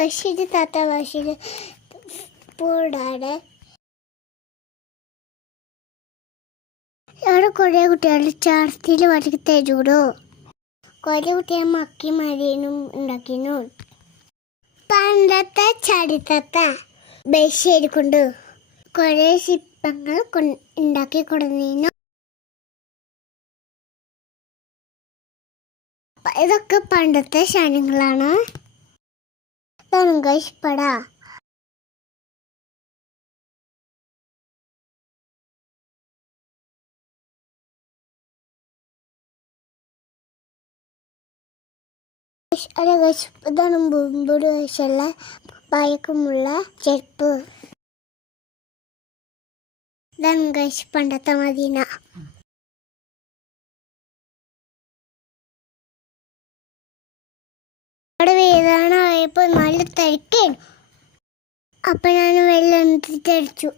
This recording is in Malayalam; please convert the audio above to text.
ബഷീർ താത്ത ബഷീർ കൂടാതെ അവിടെ കുറേ കുട്ടികൾ ചാർത്തിയിൽ വരക്കി തരൂടോ. കുറേ കുട്ടികൾ മക്കി മരിയനും ഉണ്ടാക്കിനു. പണ്ടത്തെ ചരിത്രത്ത ബഷീർ കൊണ്ട് കുറേ ശില്പങ്ങൾ ഉണ്ടാക്കി കൊടുന്നു. ഇതൊക്കെ പണ്ടത്തെ ശാനങ്ങളാണ്. ഇഷ്ടപ്പെടാ. ഇതാണ് മുമ്പോട് വയസ്സുള്ള പഴക്കമുള്ള ചെരുപ്പ്. ഇതാണ് പണ്ടത്തെ മദീന. അവിടെ വേദനായപ്പോൾ നല്ല തിരക്കാണ്. അപ്പം ഞാൻ വെള്ളം എടുത്തിട്ടടിച്ചു.